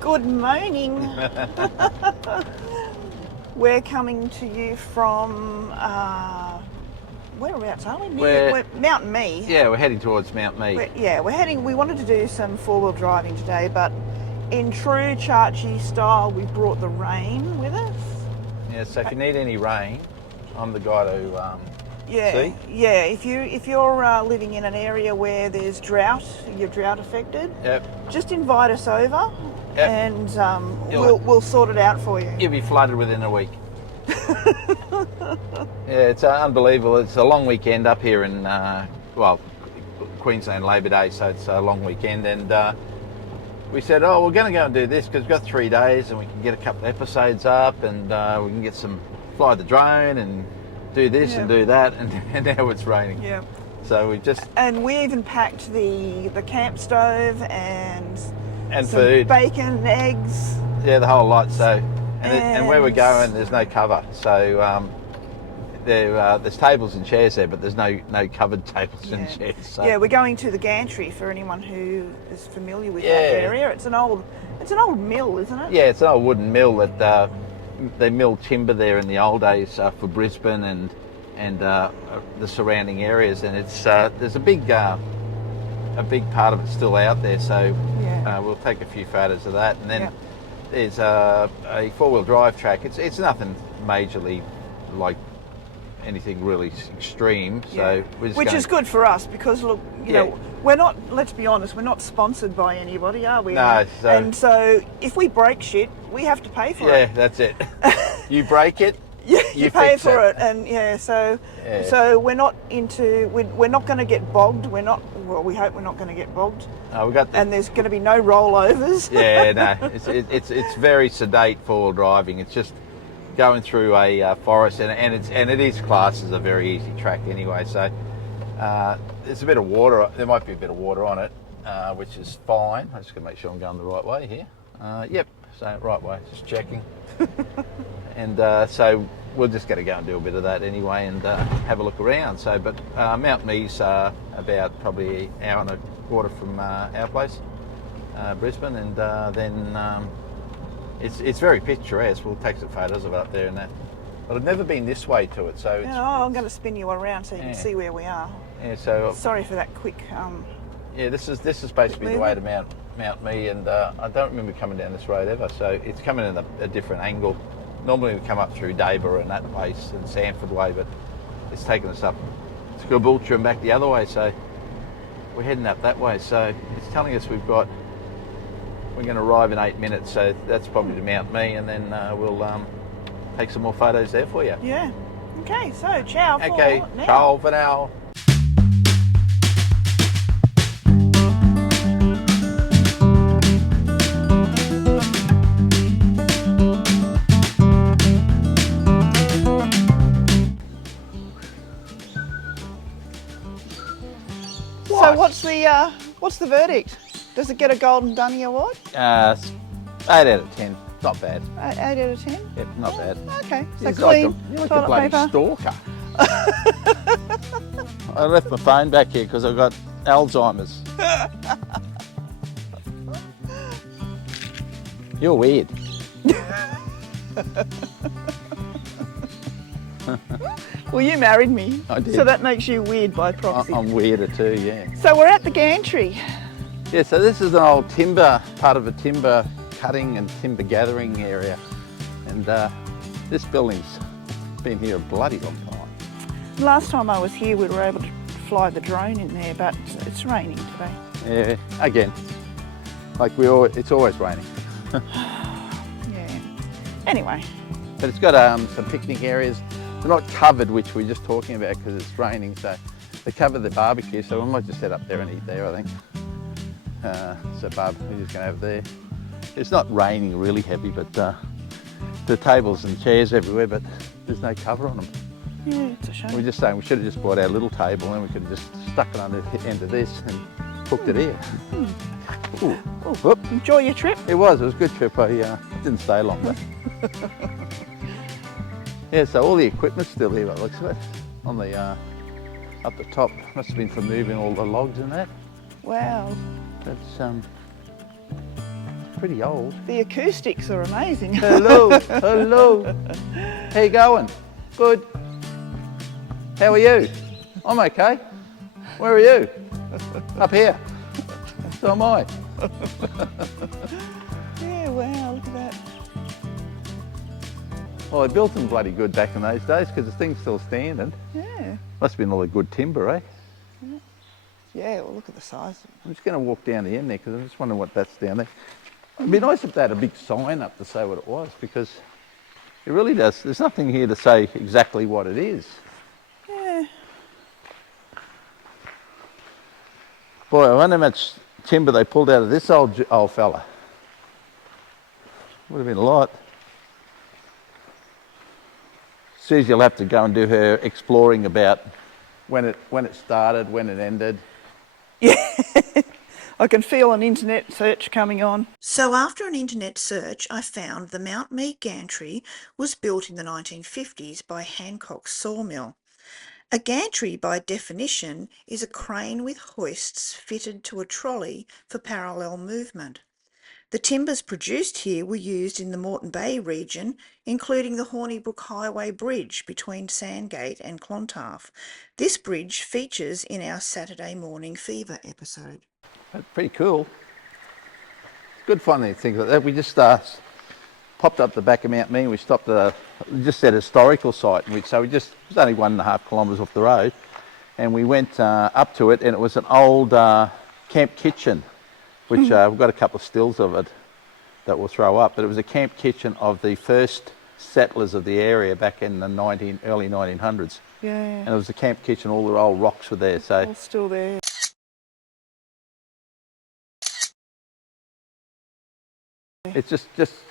Good morning. We're coming to you from, whereabouts are we? We're Mt Mee. Yeah, we're heading towards Mt Mee. We're heading, we wanted to do some four-wheel driving today, but in true Chachi style, we brought the rain with us. Yeah, so if you need any rain, I'm the guy to see. Yeah, if you're living in an area where there's drought, you're drought affected, just invite us over and we'll sort it out for you. You'll be flooded within a week. Yeah, it's unbelievable. It's a long weekend up here in, Queensland Labor Day, so it's a long weekend, and we said, oh, we're going to go and do this because we've got 3 days and we can get a couple of episodes up, and we can fly the drone and do this and do that, and now it's raining. Yeah. So we even packed the camp stove and some food, bacon, eggs. Yeah, the whole lot. So and where we're going, there's no cover. So there's tables and chairs there, but there's no covered tables and chairs. So. Yeah, we're going to the Gantry for anyone who is familiar with that area. It's an old mill, isn't it? Yeah, it's an old wooden mill that they milled timber there in the old days for Brisbane and the surrounding areas, and it's there's a big part of it still out there. So we'll take a few photos of that, and then there's a four-wheel drive track. It's nothing majorly like anything really extreme, so which is good for us because look, you know, we're not. Let's be honest, we're not sponsored by anybody, are we? No. So if we break shit, we have to pay for it. Yeah, that's it. You break it, you pay for it, and so we're not into. We're not going to get bogged. We hope we're not going to get bogged. And there's going to be no rollovers. Yeah, no, it's very sedate four-wheel driving. It's just going through a forest, and it is classed as a very easy track anyway. So there's a bit of water. There might be a bit of water on it, which is fine. I'm just going to make sure I'm going the right way here. Yep, so right way. Just checking. And so we're just going to go and do a bit of that anyway, and have a look around. So, but Mt Mee's about probably an hour and a quarter from our place, Brisbane, and then. It's very picturesque. We'll take some photos of it up there and that. But I've never been this way to it, so. I'm going to spin you around so you can see where we are. Yeah. So. Sorry for that quick. Yeah, this is basically the way to Mt Mee, and I don't remember coming down this road ever. So it's coming in a different angle. Normally we come up through Daba and that place and Sanford Way, but it's taken us up to Gibraltar and back the other way. So we're heading up that way. So it's telling us we're going to arrive in 8 minutes, so that's probably to Mt Mee, and then we'll take some more photos there for you. Yeah. Okay, so ciao for now. Ciao for now. So what's the verdict? Does it get a Golden Dunny Award? 8 out of 10. Not bad. 8 out of 10? Yep, not bad. Okay, so it's clean you're like a toilet bloody paper. stalker. I left my phone back here because I've got Alzheimer's. You're weird. Well, you married me. I did. So that makes you weird by proxy. I'm weirder too, yeah. So we're at the Gantry. Yeah, so this is an old part of a timber cutting and timber gathering area. And this building's been here a bloody long time. Last time I was here, we were able to fly the drone in there, but it's raining today. Yeah, again, it's always raining. Yeah. Anyway. But it's got some picnic areas. They're not covered, which we're just talking about because it's raining, so they cover the barbecue, so we might just set up there and eat there, I think. So we're just going to have there. It's not raining really heavy, but the tables and chairs everywhere, but there's no cover on them. Yeah, it's a shame. We're just saying we should have just brought our little table and we could have just stuck it under the end of this and hooked it here. Ooh. Enjoy your trip. It was a good trip. I didn't stay long, but yeah. So all the equipment's still here, by the looks of it, on the up the top. Must have been for moving all the logs and that. Wow. That's pretty old. The acoustics are amazing. Hello, hello. How you going? Good. How are you? I'm okay. Where are you? Up here. So am I. Yeah, wow, look at that. Well, they built them bloody good back in those days because the thing's still standing. Yeah. Must have been all the good timber, eh? Yeah, well, look at the size. I'm just going to walk down the end there because I'm just wondering what that's down there. It'd be nice if they had a big sign up to say what it was, because it really does. There's nothing here to say exactly what it is. Yeah. Boy, I wonder how much timber they pulled out of this old fella. Would have been a lot. Susie'll have to go and do her exploring about when it started, when it ended. Yeah. I can feel an internet search coming on. So after an internet search, I found the Mt Mee gantry was built in the 1950s by Hancock's sawmill. A gantry, by definition, is a crane with hoists fitted to a trolley for parallel movement. The timbers produced here were used in the Moreton Bay region, including the Hornybrook Highway Bridge between Sandgate and Clontarf. This bridge features in our Saturday Morning Fever episode. That's pretty cool. It's good fun, these things like that. We just popped up the back of Mt Mee. We stopped at just at a historical site, it was only 1.5 kilometres off the road, and we went up to it, and it was an old camp kitchen, which we've got a couple of stills of it that we'll throw up, but it was a camp kitchen of the first settlers of the area back in the early 1900s. Yeah. And it was a camp kitchen, all the old rocks were there. So All still there. it's just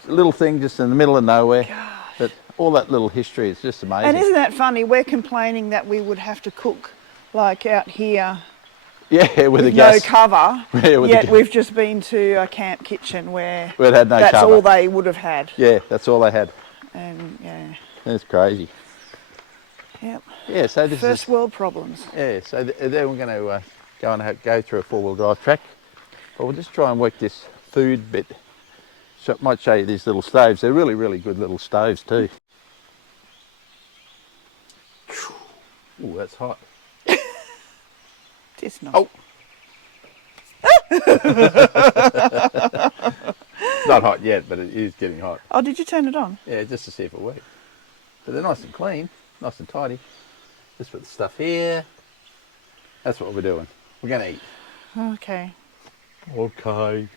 a little thing just in the middle of nowhere. Gosh. But all that little history is just amazing. And isn't that funny? We're complaining that we would have to cook like out here. Yeah, with the no gas. cover. Yeah, with yet we've just been to a camp kitchen where it had no that's cover. all they would have had. Yeah, that's all they had. And yeah. That's crazy. Yep. Yeah, so this First is world problems. Yeah, so then we're going to go through a four-wheel drive track, but we'll just try and work this food bit. So I might show you these little stoves. They're really, really good little stoves too. Ooh, that's hot. It's not. Oh. Not hot yet, but it is getting hot. Oh, did you turn it on? Yeah, just to see if it works. But they're nice and clean, nice and tidy. Just put the stuff here. That's what we're doing. We're going to eat. Okay. Okay.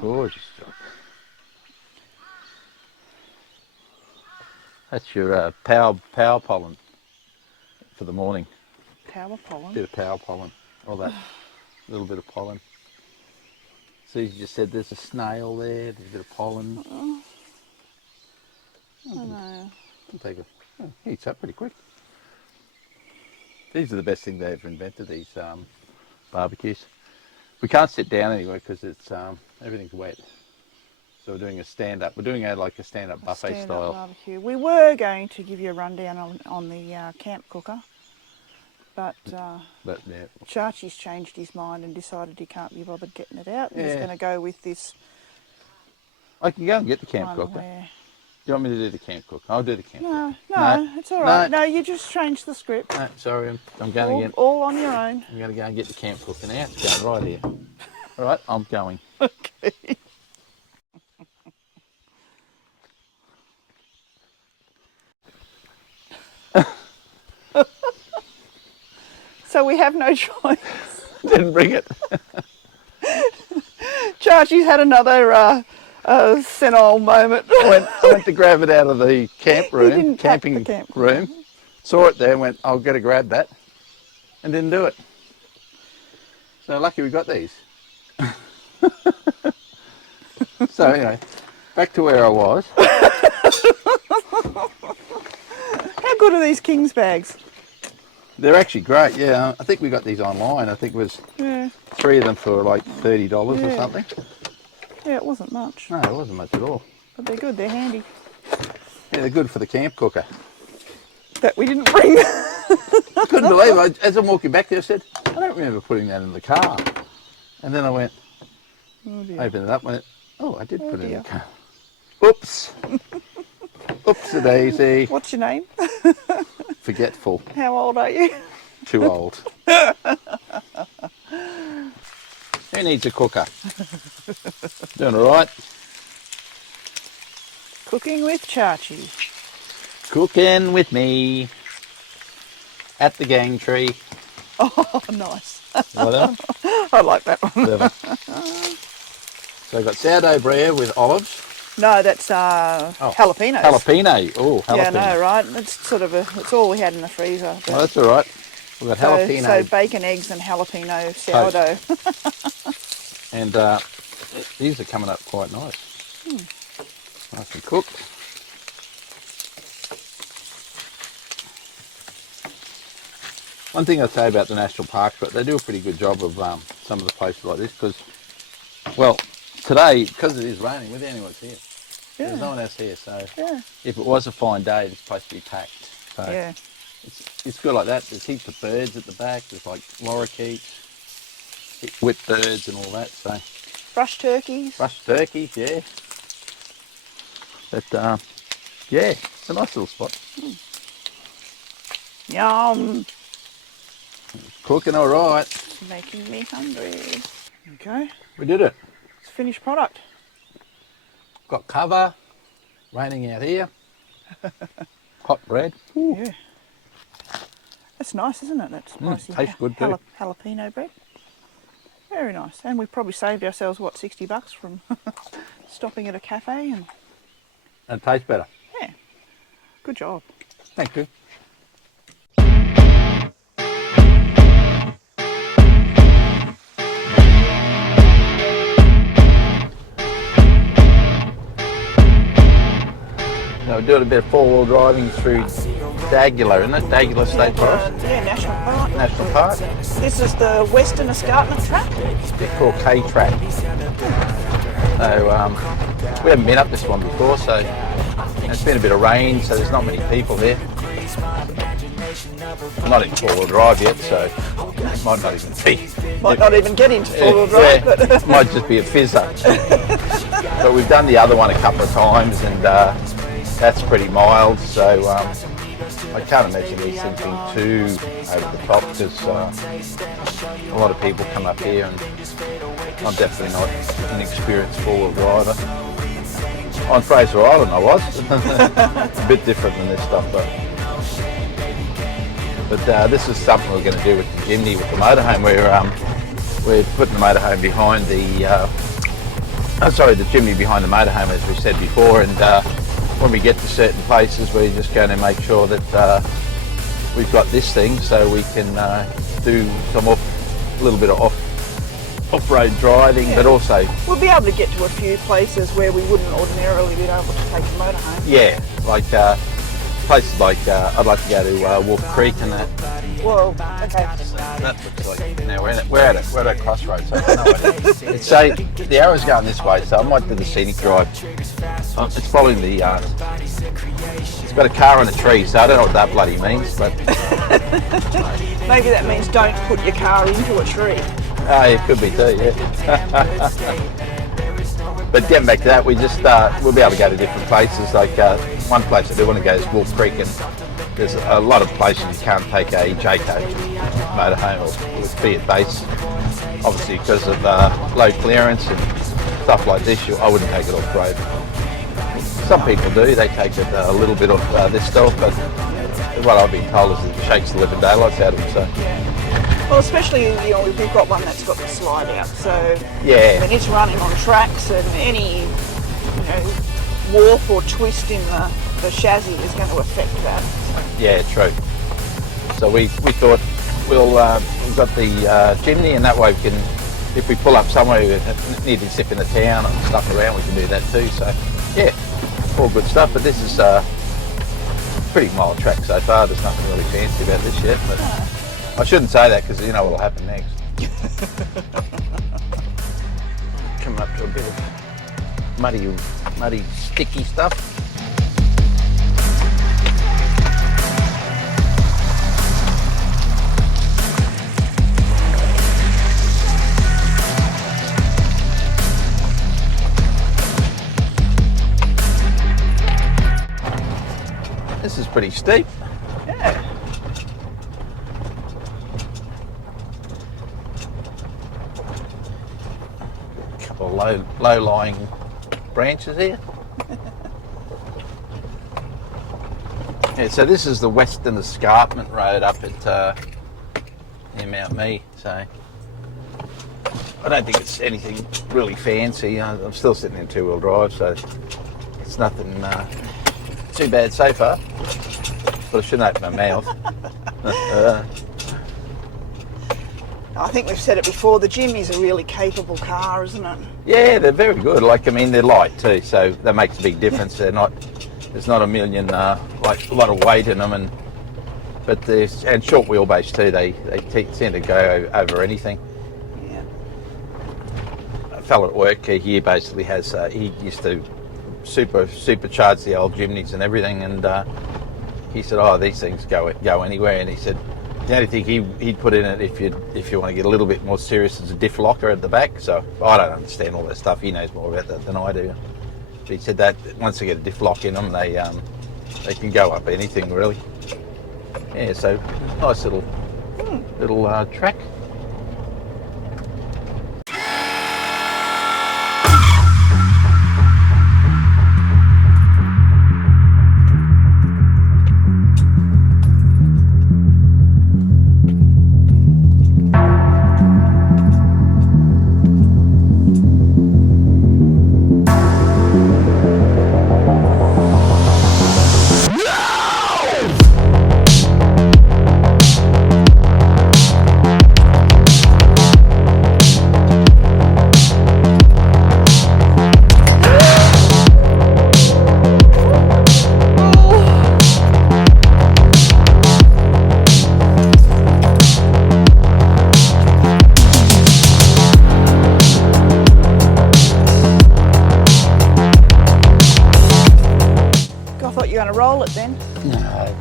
Gorgeous job. That's your power pollen for the morning. Power pollen. Bit of power pollen. All that little bit of pollen. Susie just said there's a snail there. There's a bit of pollen. Oh. I know. I'll take it. Oh, eats up pretty quick. These are the best thing they ever invented. These barbecues. We can't sit down anyway because it's everything's wet. So we're doing a stand-up. We're doing like a stand-up buffet Stand-up style. barbecue. We were going to give you a rundown on the camp cooker, but yeah. Chachi's changed his mind and decided he can't be bothered getting it out. And Yeah. he's going to go with this. I can go and get the camp one cooker. where- Do you want me to do the camp cooker? I'll do the camp cooker. No, it's all right. No. No, you just changed the script. No, sorry, I'm going again. All on your own. I'm going to go and get the camp cooker now. It's going right here. All right, I'm going. Okay. So we have no choice. Didn't bring it. Chachi's had another senile moment. I went to grab it out of the camp room, didn't pack camping the camp room. Saw it there and went, I'll go to grab that. And didn't do it. So lucky we got these. So anyway, back to where I was. How good are these King's bags? They're actually great, yeah. I think we got these online. I think it was 3 of them for like $30 or something. Yeah, it wasn't much. No, it wasn't much at all. But they're good, they're handy. Yeah, they're good for the camp cooker. That we didn't bring. I couldn't believe it. As I'm walking back there, I said, I don't remember putting that in the car. And then I went, opened it up, and went, oh, I did put it in the car. Oops. Oops-a-daisy. What's your name? Forgetful. How old are you? Too old. Who needs a cooker? Doing all right? Cooking with Chachi. Cooking with me at the Gantry. Oh, nice. Whatever. I like that one. So I got sourdough bread with olives. No, that's jalapenos. Jalapeno. Oh, jalapeno. Yeah, I know, right? That's sort of it's all we had in the freezer. Well, that's all right. We've got jalapeno. So bacon, eggs, and jalapeno sourdough. And these are coming up quite nice. Nice and cooked. One thing I'd say about the national parks, but they do a pretty good job of some of the places like this, because, well, today, because it is raining, with anyone's here. Yeah. There's no one else here, so if it was a fine day, it's supposed to be packed. So yeah. It's good like that. There's heaps of birds at the back. There's like lorikeets, whip birds and all that. So brush turkeys. Brush turkeys, yeah. But yeah, it's a nice little spot. Yum. It's cooking all right. It's making me hungry. Okay. We did it. It's a finished product. Got cover. Raining out here. Hot bread. Ooh. Yeah. That's nice, isn't it? That's spicy. Tastes good too. Jalapeno bread. Very nice. And we've probably saved ourselves, what, $60 from stopping at a cafe and it tastes better. Yeah. Good job. Thank you. Now we're doing a bit of four-wheel driving through Dagular, isn't it? Dagular State Forest? Yeah, National Park. National Park. This is the Western Escarpment track. It's called K-Track. So we haven't been up this one before, so it's been a bit of rain, so there's not many people here. I'm not in four-wheel drive yet, so it might not even be. Might not even get into four-wheel drive, but it might just be a fizzer. But we've done the other one a couple of times, and that's pretty mild, so I can't imagine these things being too over the top, because a lot of people come up here, and I'm definitely not an experienced four-wheel driver. On Fraser Island I was. A bit different than this stuff, but this is something we're going to do with the Jimny, with the motorhome. We're putting the motorhome behind the Jimny behind the motorhome, as we said before, and when we get to certain places, we're just going to make sure that we've got this thing, so we can do some a little bit of off-road driving, but also we'll be able to get to a few places where we wouldn't ordinarily be able to take a motorhome. Yeah, like places like I'd like to go to Wolf Creek and that. Well, okay. That looks like now we're at a crossroads. So I don't know it's the arrow's going this way, so I might do the scenic drive. It's following the. It's got a car on a tree, so I don't know what that bloody means, but maybe that means don't put your car into a tree. Oh, it could be too, yeah. But getting back to that, we just we'll be able to go to different places. Like one place I do want to go is Wolf Creek, and there's a lot of places you can't take a Jayco motorhome or be at base, obviously because of low clearance and stuff like this. I wouldn't take it off road. Some people do; they take it a little bit off this stuff, but what I've been told is it shakes the living daylights out of them. So. Well, especially, we've got one that's got the slide out, so yeah, when it's running on tracks, and any warp or twist in the chassis is going to affect that. Yeah, true. So we thought we've got the Jimny, and that way we can, if we pull up somewhere we need to zip in the town and stuff around, we can do that too. So yeah, all good stuff. But this is pretty mild track so far. There's nothing really fancy about this yet, but. I shouldn't say that because you know what will happen next. Coming up to a bit of muddy, sticky stuff. pretty steep. Yeah. A couple of low-lying branches here. Yeah, so this is the Western Escarpment Road up at near Mt Mee. So I don't think it's anything really fancy. I'm still sitting in two-wheel drive, so it's nothing too bad so far. But I shouldn't open my mouth. I think we've said it before, the Jimny's a really capable car, isn't it? Yeah, they're very good. Like, I mean, they're light too, so that makes a big difference. They're not, there's not a million, like a lot of weight in them, but there's, and short wheelbase too, they tend to go over anything. Yeah. A fellow at work here basically has, he used to supercharge the old Jimnys and everything, and he said, oh, these things go anywhere, and he said, the only thing he'd put in it if you want to get a little bit more serious is a diff locker at the back. So I don't understand all that stuff. He knows more about that than I do. But he said that once they get a diff lock in them, they can go up anything really. Yeah, so nice little track. You're going to roll it then? No.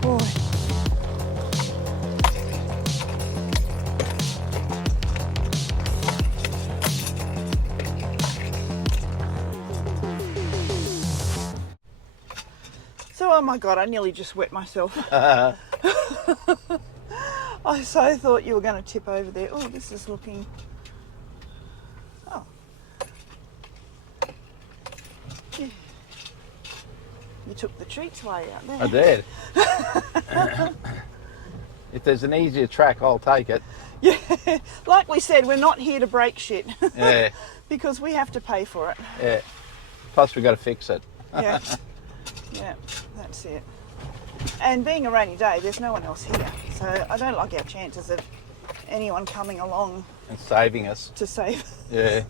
Boy. So, oh my God, I nearly just wet myself. I so thought you were going to tip over there. Oh, this is looking... Oh. Yeah. You took the treats way out there. I did. If there's an easier track, I'll take it. Yeah, like we said, we're not here to break shit. Yeah. Because we have to pay for it. Yeah. Plus, we've got to fix it. Yeah. Yeah, that's it. And being a rainy day, there's no one else here. So I don't like our chances of anyone coming along And saving us. to save. Yeah.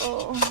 Oh.